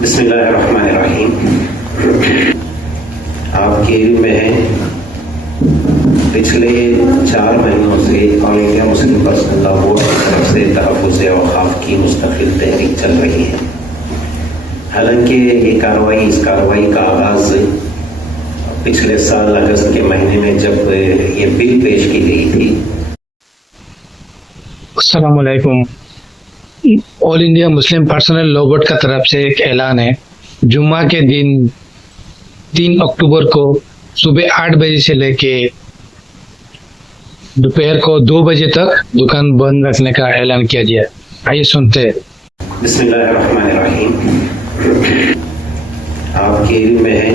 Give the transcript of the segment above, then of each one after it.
بسم اللہ الرحمن الرحیم. آپ کے علم میں ہے پچھلے 4 مہینوں سے all India Muslim personal law board کی طرف سے تحفظ اوقاف کی مستقل تحریک چل رہی ہے. حالانکہ اس کارروائی کا آغاز پچھلے سال اگست کے مہینے میں جب یہ بل پیش کی گئی تھی. السلام علیکم. All India Muslim personal law board کا طرف سے ایک اعلان ہے. جمعہ کے دن 3 اکتوبر کو صبح 8 بجے سے لے کے دوپہر کو 2 بجے تک دکان بند رکھنے کا اعلان کیا گیا. آئیے سنتے ہیں. بسم اللہ الرحمن الرحیم. آپ کے علم میں ہے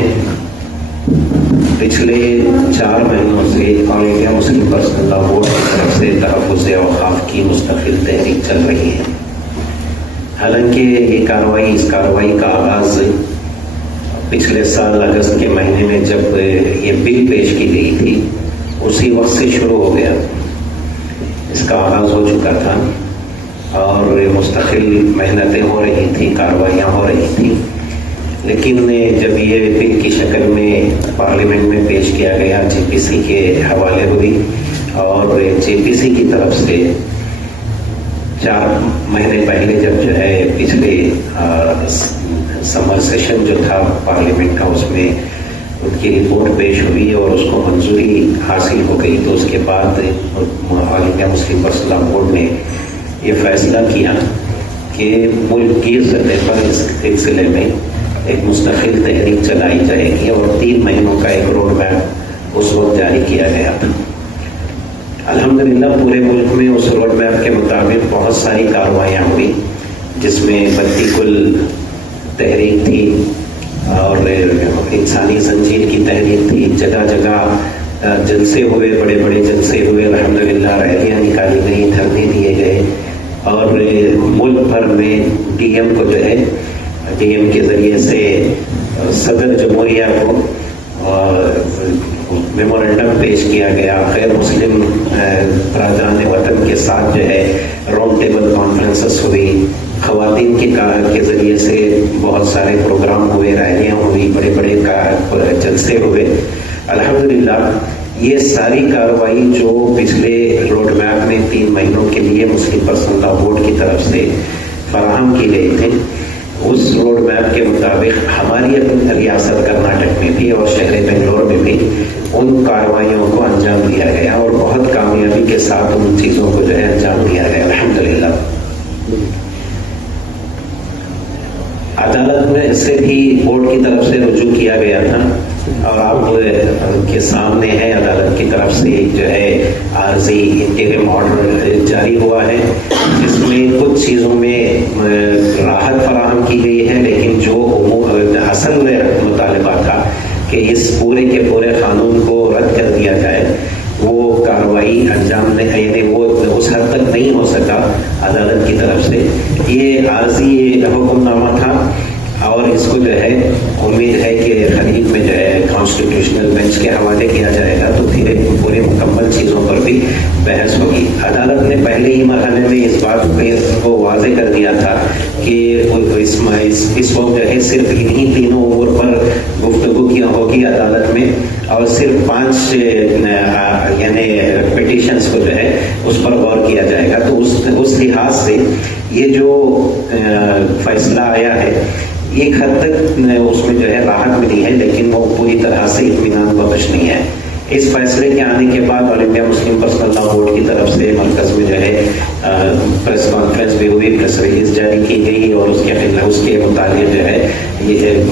پچھلے 4 مہینوں سے all India Muslim personal law board کی طرف سے تحفظ اوقاف کی مستقل تحریک چل رہی ہے. حالانکہ اس کارروائی کا آغاز پچھلے سال اگست کے مہینے میں جب یہ بل پیش کی گئی تھی اسی وقت سے شروع ہو گیا. اس کا آغاز ہو چکا تھا اور مستقل محنتیں ہو رہی تھیں، کارروائیاں ہو رہی تھیں. لیکن جب یہ بل کی شکل میں پارلیمنٹ میں پیش کیا گیا، جے پی سی کے حوالے ہوئی اور جے پی سی کی طرف سے 4 مہینے پہلے جب پچھلے سمر سیشن جو تھا پارلیمنٹ کا، اس میں ان کی رپورٹ پیش ہوئی اور اس کو منظوری حاصل ہو گئی، تو اس کے بعد all India Muslim personal law board نے یہ فیصلہ کیا کہ ملک کی سطح پر اس سلسلے میں ایک مستقل تحریک چلائی جائے گی اور 3 مہینوں کا ایک روڈ میپ اس وقت جاری کیا گیا تھا. الحمدللہ پورے ملک میں اس روڈ میپ کے مطابق بہت ساری کارروائیاں ہوئی، جس میں بدی کل تحریک تھی اور انسانی زنجیر کی تحریک تھی. جگہ جگہ جلسے ہوئے، بڑے بڑے جلسے ہوئے، الحمدللہ ریلیاں نکالی گئی، دھرنے دیے گئے اور ملک بھر میں ڈی ایم کو ڈی ایم کے ذریعے سے صدر جمہوریہ کو میمورنڈم پیش کیا گیا. غیر مسلم راجان وطن کے ساتھ راؤنڈ ٹیبل کانفرنسز ہوئی، خواتین کے ذریعے سے بہت سارے پروگرام ہوئے، ریلیاں ہوئی، بڑے بڑے جلسے ہوئے. الحمدللہ یہ ساری کارروائی جو پچھلے روڈ میپ میں 3 مہینوں کے لیے مسلم پرسنل لاء بورڈ کی طرف سے فراہم کی گئی تھی، اس روڈ میپ کے مطابق ہماری ریاست کرناٹک میں بھی اور شہر بنگلور میں بھی ان کارروائیوں کو انجام دیا گیا اور بہت کامیابی کے ساتھ ان چیزوں کو انجام دیا گیا. الحمدللہ عدالت میں سے بھی بورڈ کی طرف سے رجوع کیا گیا تھا اور آپ کے سامنے ہے عدالت کی طرف سے عارضی انٹرم آرڈر جاری ہوا ہے، جس میں کچھ چیزوں میں راحت فراہم کی گئی ہے، لیکن جو اصل مطالبہ تھا کہ اس پورے کے پورے قانون کو رد کر دیا جائے، وہ کارروائی انجام یعنی وہ اس حد تک نہیں ہو سکا عدالت کی طرف سے. یہ عارضی حکم نامہ تھا اور اس کو امید ہے کہ قریب میں کانسٹیٹیوشنل بینچ کے حوالے کیا جائے گا تو پھر پورے مکمل چیزوں پر بھی بحث ہوگی. عدالت نے پہلے ہی مرحلے میں اس بات کو واضح کر دیا تھا کہ اس وقت صرف انہی تینوں امور پر گفتگو کیا ہوگی عدالت میں اور صرف 5 یعنی پٹیشنز کو اس پر غور کیا جائے گا. تو اس لحاظ سے یہ جو فیصلہ آیا ہے ایک حد تک اس میں راحت ملی ہے، لیکن وہ پوری طرح سے اطمینان بخش نہیں ہے. اس فیصلے کے آنے کے بعد all India Muslim personal law board کی طرف سے مرکز میں پریس کانفرنس بھی ہوئی، پریس ریلیز جاری کی گئی اور اس کے متعلق یہ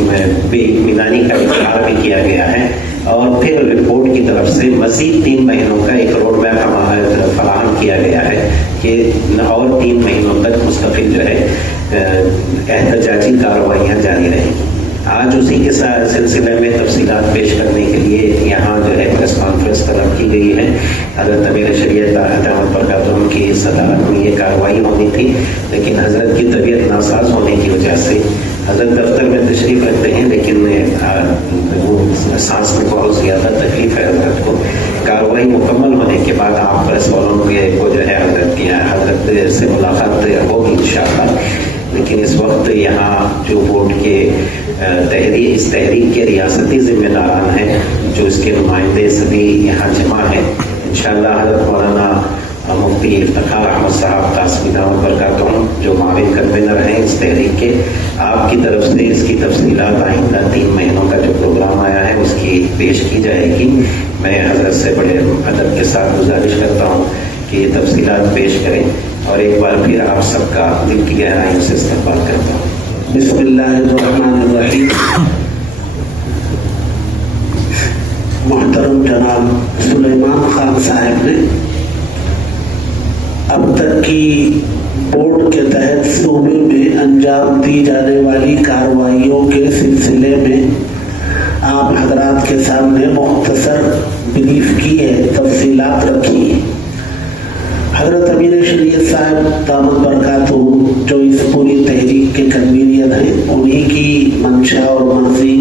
بے اطمینانی کا اظہار بھی کیا گیا ہے اور پھر رپورٹ کی طرف سے مزید 3 مہینوں کا ایک روڈ میپ فراہم کیا گیا ہے کہ اور 3 مہینوں تک مستقل احتجاجی کارروائیاں جاری رہیں گی. آج اسی کے سلسلے میں تفصیلات پیش کرنے کے لیے یہاں پریس کانفرنس طلب کی گئی ہے. حضرت امیر شریعت دامت برکاتہم کی صدارت میں یہ کارروائی ہونی تھی، لیکن حضرت کی طبیعت ناساز ہونے کی وجہ سے حضرت دفتر میں تشریف رکھتے ہیں، لیکن وہ سانس میں بہت زیادہ تکلیف ہے حضرت کو. کارروائی مکمل ہونے کے بعد آپ پریس والوں کو حضرت سے ملاقات ہوگی انشاءاللہ. لیکن اس وقت یہاں جو بورڈ کے اس تحریک کے ریاستی ذمہ داران ہیں، جو اس کے نمائندے سبھی یہاں جمع ہیں، انشاءاللہ حضرت مولانا مفتی افتخار احمد صاحب قاسمی دعوت برکاتہم جو معاون کنوینر ہیں اس تحریک کے، آپ کی طرف سے اس کی تفصیلات آئندہ 3 مہینوں کا جو پروگرام آیا ہے اس کی پیش کی جائے گی۔ میں حضرت سے بڑے ادب کے ساتھ گزارش کرتا ہوں کہ یہ تفصیلات پیش کریں، اور ایک بار پھر آپ سب کا دل کی گہرائیوں سے استقبال کرتا ہوں۔ بسم اللہ الرحمن الرحیم۔ محترم جناب سلیمان خان صاحب نے اب تک کی بورڈ کے تحت صوبے میں انجام دی جانے والی کارروائیوں کے سلسلے میں آپ حضرات کے سامنے مختصر بریف کی ہے، تفصیلات رکھی ہے۔ حضرت امیر شریعت صاحب دامت برکاتہ جو اس پوری تحریک کے کنوینر ہیں، انہی کی منشا اور مرضی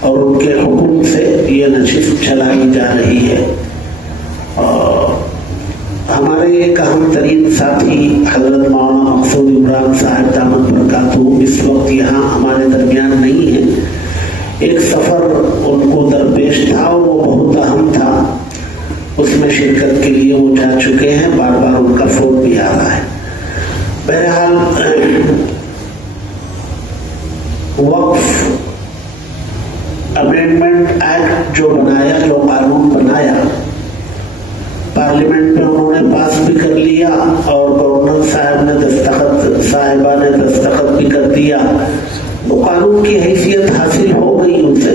اور ان کے حکم سے یہ نشست چلائی جا رہی ہے۔ ہمارے ایک اہم ترین ساتھی حضرت مولانا مقصود عمران صاحب دامت برکاتہ اس وقت یہاں ہمارے درمیان نہیں ہیں۔ ایک سفر ان کو درپیش تھا اور وہ بہت اہم تھا، اس میں شرکت کے لیے وہ جا چکے ہیں، بار بار ان کا فون بھی آ رہا ہے۔ بہرحال وقف امینڈمنٹ ایکٹ جو بنایا، جو قانون بنایا، پارلیمنٹ میں انہوں نے پاس بھی کر لیا اور گورنر صاحبہ نے دستخط بھی کر دیا، وہ قانون کی حیثیت حاصل ہو گئی ان سے۔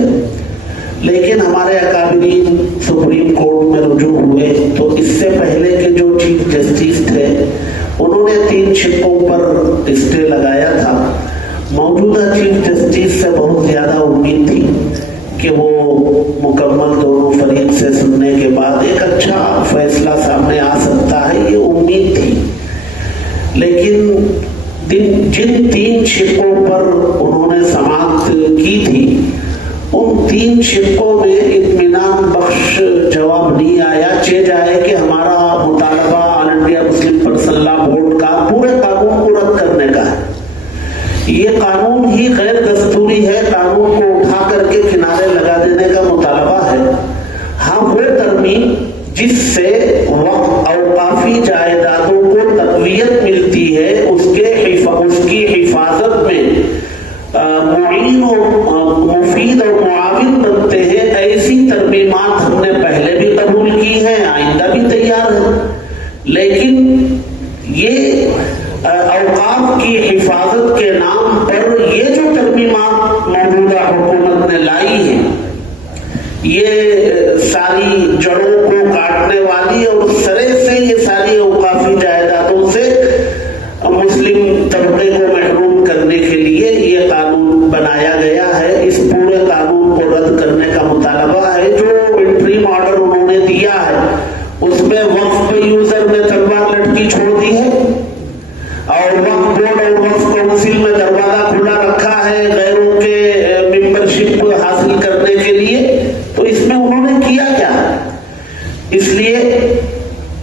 لیکن ہمارے اکابرین سپریم کورٹ میں رجوع ہوئے تو اس سے پہلے کے جو چیف جسٹس تھے انہوں نے 3 شقوں پر اسٹے لگایا تھا۔ موجودہ چیف جسٹس سے بہت زیادہ امید تھی کہ وہ مکمل دونوں فریق سے سننے کے بعد ایک اچھا فیصلہ سامنے آ سکتا ہے، یہ امید تھی۔ لیکن جن 3 شقوں پر انہوں نے سماعت کی تھی، ان 3 شقوں میں اطمینان بخش جواب نہیں آیا، چہ جائے کہ ہمارا مطالبہ آل انڈیا مسلم پرسنل لا بورڈ کا پورے قانون کو رد کرنے کا ہے۔ یہ قانون ہی غیر دستوری ہے، قانون کو اٹھا کر کے کنارے لگا دینے کا مطالبہ ہے۔ ہاں، وہ ترمیم جس سے اوقافی جائیدادوں کو تقویت ملتی ہے، اس کی حفاظت میں معین اور مفید اور معاون بنتے ہیں، ایسی ترمیمات ہم نے پہلے بھی قبول کی ہیں، آئندہ بھی تیار ہیں۔ لیکن یہ اوقاف کی حفاظت کے نام پر یہ جو ترمیمات موجودہ حکومت نے لائی ہیں، یہ ساری جڑوں کو کاٹنے والی اور سرے سے یہ ساری اوقافی جائیدادوں سے مسلم طبقے کو محروم کرنے کے لیے یہ قانون بنایا گیا ہے۔ اس پورے قانون کو رد کرنے کا مطالبہ ہے۔ جو انٹریم آرڈر انہوں نے دیا ہے اس میں وقف یوزر نے تلوار لٹکی چھوڑ دی ہے، اور وقف بورڈ اور وقف کونسل میں دروازہ کھلا رکھا ہے غیروں کے ممبرشپ حاصل کرنے کے لیے۔ تو اس میں انہوں نے کیا کیا؟ اس لیے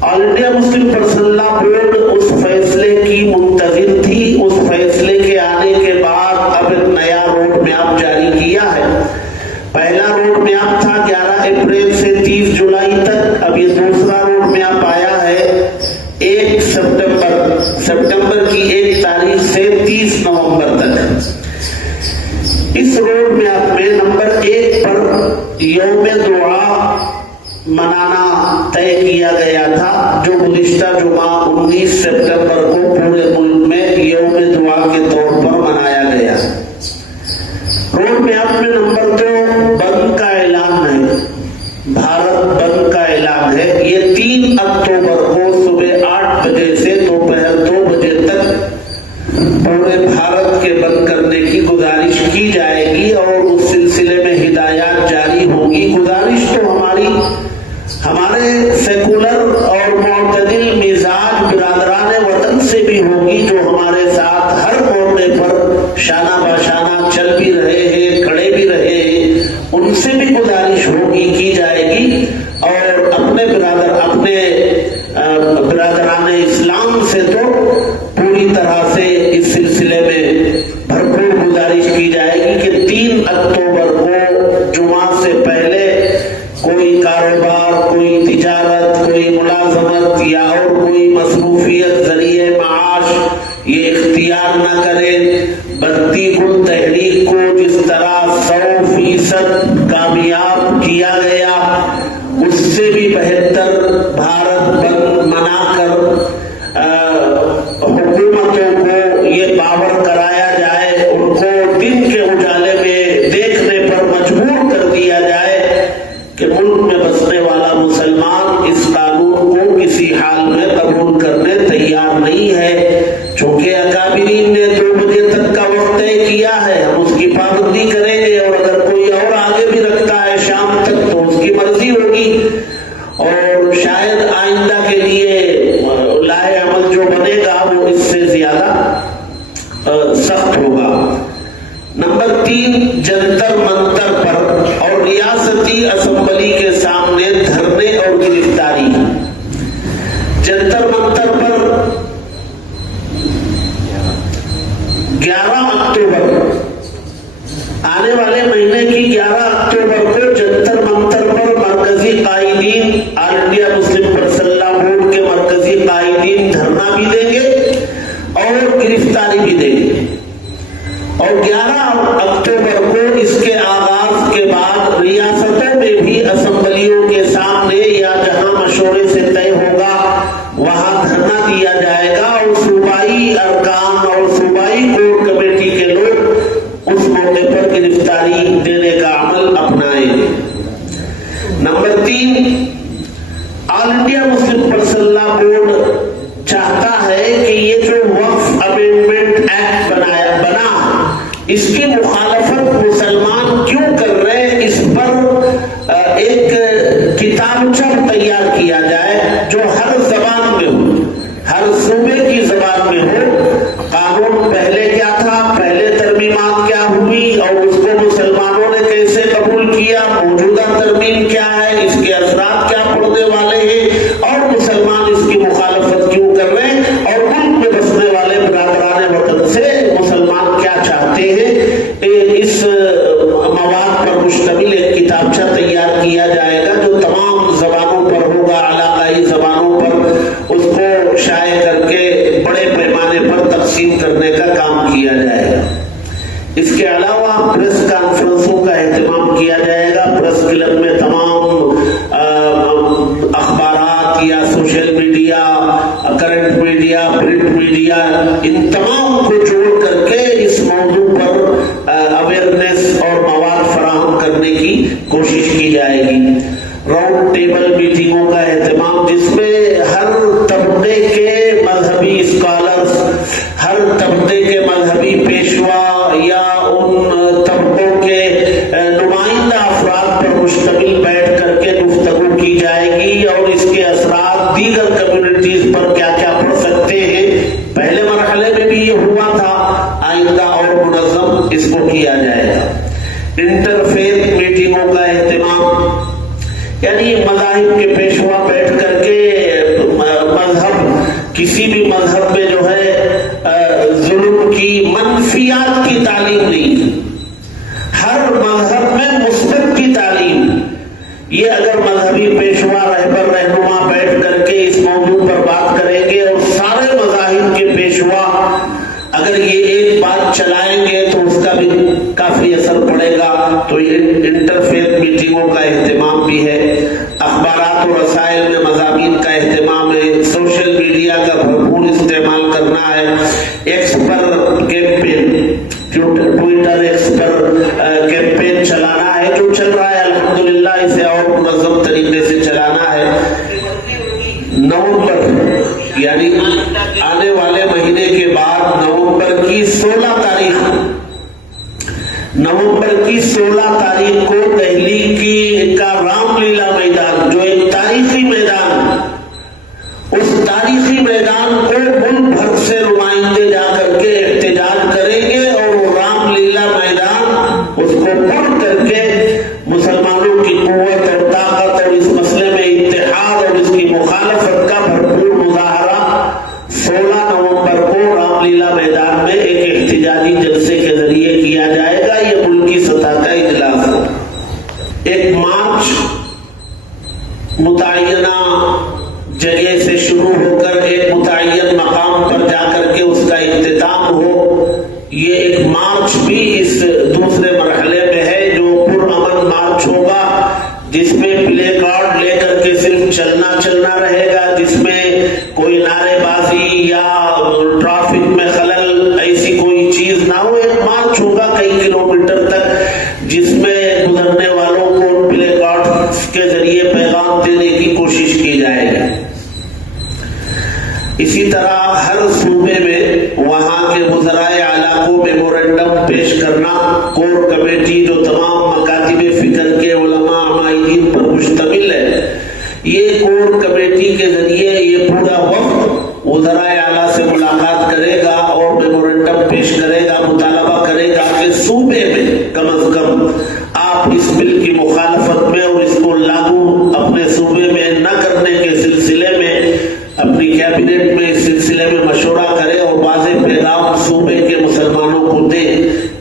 آل انڈیا مسلم پرسنل لا بورڈ اس فیصلے کی منتظر تھی۔ اس فیصلے کے آنے کے بعد اب ایک نیا روڈ میپ جاری کیا ہے۔ پہلا روڈ میپ تھا 11 اپریل سے 30 جولائی تک، اب یہ دوسرا روڈ میپ آیا ہے 1 سپٹمبر کی 1 تاریخ سے 30 نومبر تک۔ اس روڈ میپ میں نمبر 1 پر یوم دعا منانا طے کیا گیا تھا، جو گزشتہ جمعہ 19 سپٹمبر کو پورے ملک میں یوم دعا کے طور پر منایا گیا۔ روڈ میپ میں نمبر 2 بند کا اعلان ہے، بھارت بند کا اعلان ہے۔ یہ 3 اکتوبر کو صبح 8 بجے سے دوپہر 2 بجے تک پورے بھارت کے بند کرنے کی گزارش کی جائے گی اور اس سلسلے میں ہدایات جاری ہوں گی۔ گزارش تو ہمارے سیکولر اور معتدل مزاج برادران وطن سے بھی ہوگی، جو ہمارے ساتھ ہر موقع پر شانہ بشانہ چل بھی رہے ہیں، کھڑے بھی رہے ہیں، ان سے بھی گزارش ہوگی، کی جائے گی، اور اپنے برادران اسلام سے تو پوری طرح سے اس سلسلے میں अक्टूबर को जुमा से पहले कोई कारोबार, कोई तिजारत, कोई मुलाजमत या और कोई मसरूफियत जरिए माश ये इख्तियार न करें। बढ़ती गुल तहरीक को जिस तरह 100% कामयाब किया गया, उससे भी बेहतर भारत बंद मनाकर हुकूमतों को ये पावर कराया जाए, उनको दिन के उजाले में देखने पर मजबूर कर दिया जाए कि मुल्क में बसने वाला मुसलमान इस कानून को किसी हाल में कबूल करने तैयार नहीं है। चूंकि अकाबिरीन ने 2 बजे तक का वक्त तय किया है, हम उसकी पाबंदी करेंगे, और अगर कोई और आगे भी रखता है शाम तक तो उसकी मर्जी होगी, और शायद आइंदा के लिए लाए अमल जो बनेगा वो इससे ज्यादा सख्त होगा। नंबर 3, जंतर मंतर पर और रियासती असेंबली के सामने धरने और गिरफ्तारी। जंतर मंतर पर 11 अक्टूबर, आने वाले महीने की 11 अक्टूबर को जंतर मंतर पर मरकजी कायदीन, all India Muslim personal board के मरकजी कायदीन धरना भी देंगे और गिरफ्तारी भी देंगे। और 11 अक्टूबर को इसके आगाज के बाद रियासतों में भी असेंबलियों के सामने या जहां मशवरे से तय होगा वहां धरना दिया जाएगा, और सूबाई अरकान और सूबाई कोर कमेटी के लोग उस मौके पर गिरफ्तारी देने का अमल अपनाएंगे। Number 3, all India Muslim personal board चाहता है कि ये जो वक्फ अमेंडमेंट एक्ट बना, इसकी मुखालफत मुसलमान क्यों कर रहे हैं, इस पर एक किताबचा तैयार किया जाए जो हर जबान में हो, हर सूबे की जबान में हो। कानून पहले क्या था, पहले तरमीमात क्या हुई और उसको मुसलमानों ने कैसे कबूल किया, मौजूदा तरमीम क्या है, इसके असरात क्या पड़ने वाले हैं, और मुसलमान इसकी मुखालफत क्यों कर रहे हैं, और मुल्क में बसने वाले बरादरान वतन से मुसलमान क्या चाहते हैं। इस मवाद पर मुश्तमिल एक किताबचा तैयार किया जाएगा जो तमाम जबानों पर होगा, इलाकाई जबानों पर उसको शाये करके बड़े पैमाने पर तकसीम करने का काम किया जाएगा। इसके अलावा प्रेस कॉन्फ्रेंसों का एहतमाम किया जाएगा। प्रेस क्लब में तमाम अखबारात या social media, current media, print media, इन तमाम को जोड़ करके इस मौजू पर अवेयरनेस और मवाद फराहम करने की कोशिश की जाएगी। राउंड टेबल मीटिंगों का एहतमाम जिसमें हर तबके के मजहबी स्कॉलर्स, हर तबके के मजहबी पेशवा या उन तबकों के नुमाइंदा अफराद पर मुश्तमिल बैठ करके गुफ्तगू की जाएगी, और इसके असरात दीगर कम्युनिटीज पर क्या क्या पड़ सकते हैं। पहले मरहले में भी ये हुआ था, आइंदा और मुनज़्ज़म इसको किया जाएगा। इंटरफेथ मीटिंगों का एहतमाम, यानी मज़ाहिब के पेशवा बैठ करके मजहब, किसी भी मजहब में जो है जुल्म की, मनफियात की तालीम नहीं, हर मजहब में मुस्बत की तालीम। ये अगर मजहबी पेशवा रहबर रहनुमा बैठ करके इस मौजू पर बात करेंगे और सारे मज़ाहिब के पेशवा अगर ये एक बात चलाएंगे तो उसका भी काफी असर पड़ेगा। तो ये इंटरफेथ मीटिंगों का एहतमाम भी है। अखबारात और रसायल में मज़ामीन का एहतमाम है। सोशल मीडिया का भरपूर इस्तेमाल करना है। एक्स पर कैंपेन, ट्विटर एक्स पर कैंपेन चलाना है, जो चल रहा है अल्हम्दुलिल्लाह, इसे और मुनज़्ज़म तरीके से चलाना है। नवंबर यानी आने वाले महीने के बाद नवंबर की 16 तारीख को दिल्ली का रामलीला मैदान, जो एक तारीखी मैदान, उस तारीखी मैदान को मुल्क भर से नुमाइंदे जाकर के एहतजाज करेंगे, और वो रामलीला मैदान उसको पुर करके मुसलमानों की कुव्वत और ताकत और इस मसले में इत्तेहाद और इसकी मुखालफत का भरपूर मुजाहरा 16 नवंबर को रामलीला मैदान में एक एहतजाजी जलसे के जरिए किया जाएगा। ये मुल्की सतह का इजलास हो। एक मार्च मुतय्यना जगह से शुरू होकर एक मुतय्यन मकाम पर जाकर के उसका इख्तिताम हो, ये एक मार्च भी इस दूसरे मरहले में है जो पुरअमन मार्च होगा, जिसमें प्ले कार्ड लेकर के सिर्फ चलना रहेगा, जिसमें कोई नारेबाजी या ट्रैफिक में खलल ऐसी कोई चीज ना हो। एक मार्च होगा कई किलोमीटर तक, जिसमें गुजरने वालों को प्ले कार्ड के जरिए पैगाम देने की कोशिश की जाएगी। इसी तरह हर सूबे में वहां के वज़राए आला को मेमोरेंडम पेश करना, कोर कमेटी जो तमाम मकातिब फिक्र के उलमा अमाइदीन पर मुश्तमिल है, ये कोर कमेटी के जरिए ये पूरा वक्त वज़राए आला से मुलाकात करेगा और मेमोरेंडम पेश करेगा, मुतालबा करेगा कि सूबे में कम अज कम आप इस बिल की मुखालफत में और इसको लागू अपने सूबे में न करने के सिलसिले में अपनी कैबिनेट में इस सिलसिले में मशवरा करे और वाज़े पैगाम सूबे के मुसलमानों को दे।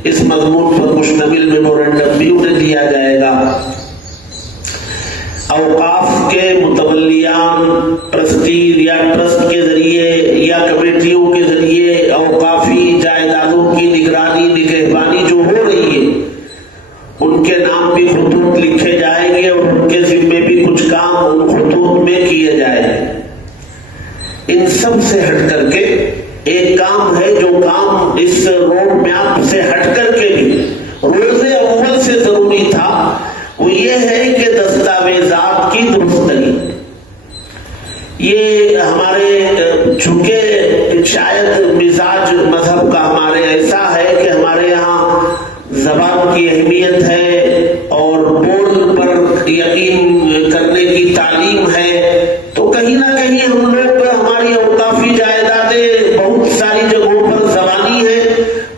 इस मजमून पर मुश्तमिल मेमोरेंडम भी उन्हें दिया जाएगा। औकाफ के मुतवल्लियान ट्रस्टी या ट्रस्ट के जरिए या कमेटियों के जरिए औकाफी जायदादों की निगरानी निगहबानी जो हो रही है, उनके नाम भी खुतूत लिखे जाएंगे और उनके जिम्मे भी कुछ काम उन खुतूत में किए जाएंगे। इन सब से हट करके एक काम है जो काम इस रोड मैप से हट करके भी रोज़े अव्वल से जरूरी था, वो ये है कि दस्तावेजात की दुरुस्तगी। ये हमारे चूंकि शायद मिजाज मजहब का हमारे ऐसा है कि हमारे यहाँ जबान की अहमियत है और बोल पर यकीन करने की तालीम है, तो कहीं ना कहीं हम लोग हमारी औकाफी जायदादें बहुत सारी जगहों पर ज़बानी है,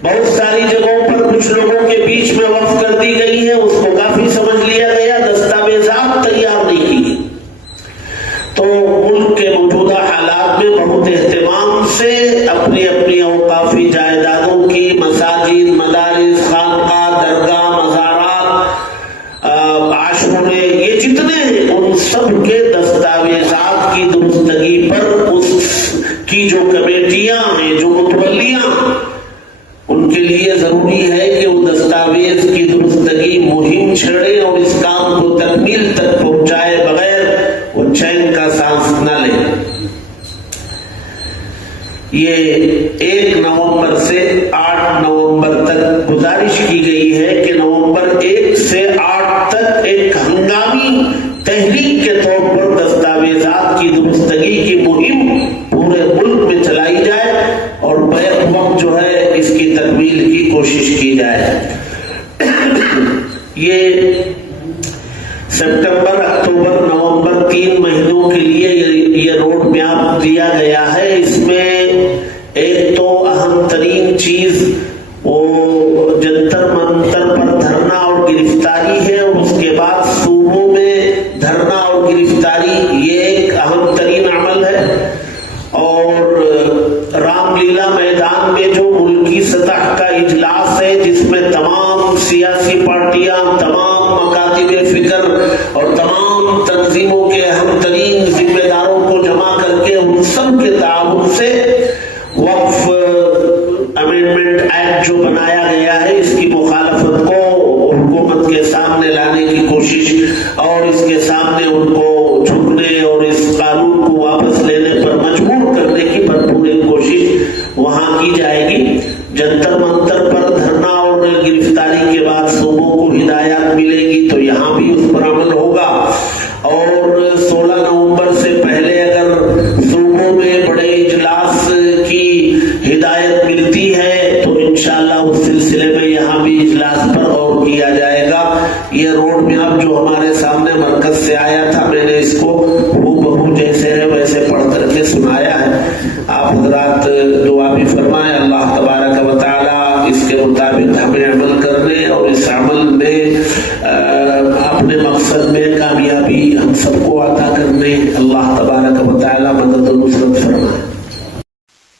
बहुत सारी जगहों पर कुछ लोगों के बीच में वक्फ कर दी गई है, उसको काफी समझ लिया गया, दस्तावेजात तैयार नहीं किए। तो मुल्क के मौजूदा हालात में बहुत एहतमाम से अपनी अपनी औकाफी जायदादों की मसाजिद, मदारिस, खानका, दरगाह, मज़ारात, आश्रमे, ये जितने हैं उन सब के दस्तावेजात की दुरुस्तगी पर उसकी जो कमेटियां हैं, जो मुतवल्लियां, उनके लिए जरूरी है कि वो दस्तावेज की दुरुस्तगी मुहिम छेड़े और इस काम को तकमील तक पहुंचाए बगैर वो चैन का सांस न ले। ये 1 नवंबर से 8 नवंबर तक गुजारिश की गई है कि नवंबर 1 से 8 तक एक हंगामी तहरीक के तौर पर दस्तावेजात की दुरुस्तगी की मुहिम पूरे मुल्क में चलाई जाए और बैक वक्त जो है इसकी तकमील की कोशिश की जाए। ये सितंबर, अक्टूबर, नवंबर 3 महीनों के लिए ये रोड मैप दिया गया है। इसमें एक तो अहम तरीन चीज वो जंतर मंतर पर धरना और गिरफ्तारी है और उसके बाद सूबों में धरना और गिरफ्तारी, ये एक अहम तरीन अमल है। और रामलीला मैदान में जो मुल्की सतह का इजलास है, जिसमें तमाम सियासी पार्टियां, तमाम मकातिब फिक्र और तमाम तंजीमों के अहम तरीन जिम्मेदारों को जमा करके उन सब के ताउन से वक्फ अमेंडमेंट एक्ट जो बनाया गया है, इसकी मुखालफत को हुकूमत के सामने लाने की कोशिश और इसके सामने उनको झुकने और इस कानून को वापस लेने पर मजबूर करने की भरपूर कोशिश वहां की जाएगी। जंतर मंतर पर धरना और गिरफ्तारी के बाद सूबों को हिदायत मिलेगी तो यहाँ भी उस पर अमल होगा। और 16 नवंबर से पहले अगर सूबों में बड़े इजलास की हिदायत मिलती है तो इंशाअल्लाह उस सिलसिले में यहाँ भी इजलास पर गौर किया जाएगा। ये रोड मैप जो हमारे सामने मरकज से आया था, मैंने इसको हूबहू जैसे है वैसे पढ़ करके सुनाया है। आप हजरात दुआ भी फरमाए, अल्लाह तबारक व तआला इसके मुताबिक हमें अमल करने और इस अमल में अपने मकसद में कामयाबी हम सबको अता करने अल्लाह तबारक व तआला मदद और नुसरत फरमाए।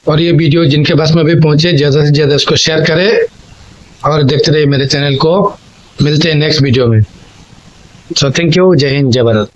और ये वीडियो जिनके पास में भी पहुंचे, ज़्यादा से ज़्यादा इसको शेयर करें और देखते रहिए मेरे चैनल को। मिलते हैं नेक्स्ट वीडियो में। So thank you. जय हिंद, जय भारत।